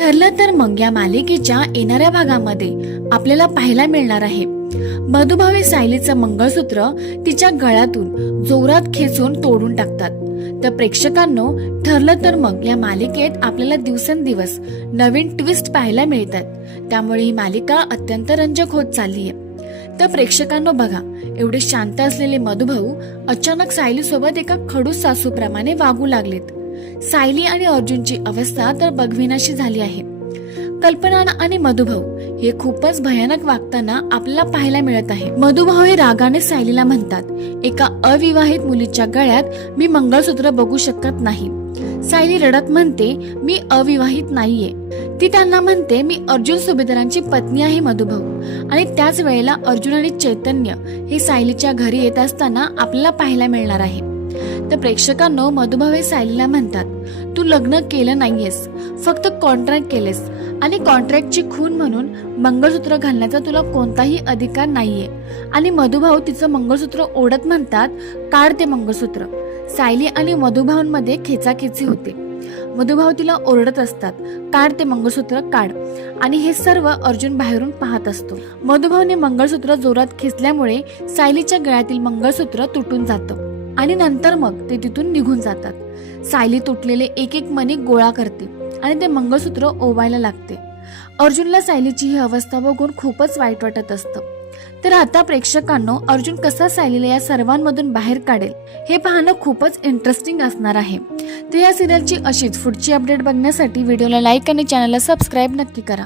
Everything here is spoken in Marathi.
ठरलं तर मग या मालिकेच्या येणाऱ्या भागामध्ये आपल्याला पाहायला मिळणार आहे. मधुभावे सायलीचं मंगळसूत्र तिच्या गळ्यातून जोरात खेचून तोडून टाकतात. तर प्रेक्षकांनो ठरलं तर मग या मालिकेत आपल्याला दिवसेंदिवस नवीन ट्विस्ट पाहायला मिळतात. त्यामुळे ही मालिका अत्यंत रंजक होत चालली आहे. तर प्रेक्षकांनो बघा एवढे शांत असलेले मधुभाऊ अचानक सायलीसोबत एका खडूस सासूप्रमाणे वागू लागलेत. सायली आणि अर्जुनची अवस्था तर बघविनाशी झाली आहे. कल्पना आणि मधुभाऊ हे खूपच भयानक वागताना आपल्याला पाहायला मिळत आहे. मधुभाऊ हे रागाने सायलीला म्हणतात एका अविवाहित मुलीच्या गळ्यात मी मंगळसूत्र बघू शकत नाही. सायली रडत म्हणते मी अविवाहित नाहीये. ती त्यांना म्हणते मी अर्जुन सुभेदारांची पत्नी आहे मधुभाऊ. आणि त्याच वेळेला अर्जुन आणि चैतन्य हे सायलीच्या घरी येत असताना आपल्याला पाहायला मिळणार आहे. तर प्रेक्षकांनो मधुभावे सायलीला म्हणतात तू लग्न केलं नाहीयेस फक्त कॉन्ट्रॅक्ट केलेस. आणि कॉन्ट्रॅक्टची खून म्हणून मंगळसूत्र घालण्याचा तुला कोणताही अधिकार नाहीये. आणि मधुभाऊ तिचं मंगळसूत्र ओढत म्हणतात काढ ते मंगळसूत्र. सायली आणि मधुभाऊंमध्ये खेचाखेची होते. मधुभाऊ तिला ओरडत असतात काढ ते मंगळसूत्र काढ. आणि हे सर्व अर्जुन बाहेरून पाहत असतो. मधुभाऊने मंगळसूत्र जोरात खेचल्यामुळे सायलीच्या गळ्यातील मंगळसूत्र तुटून जातं. आणि नंतर मग ते तिथून निघून जातात. सायली तुटलेले एक एक मणी गोळा करते आणि ते मंगळसूत्र ओवायला लागते. अर्जुनला सायलीची ही अवस्था बघून खूपच वाईट वाटत असतं. तर आता प्रेक्षकांनो अर्जुन कसा सायलीला या सर्वांमधून बाहेर काढेल हे पाहणं खूपच इंटरेस्टिंग असणार आहे. तर या सिरियलची अशीच पुढची अपडेट बघण्यासाठी व्हिडिओला लाईक आणि चॅनलला सबस्क्राईब नक्की करा.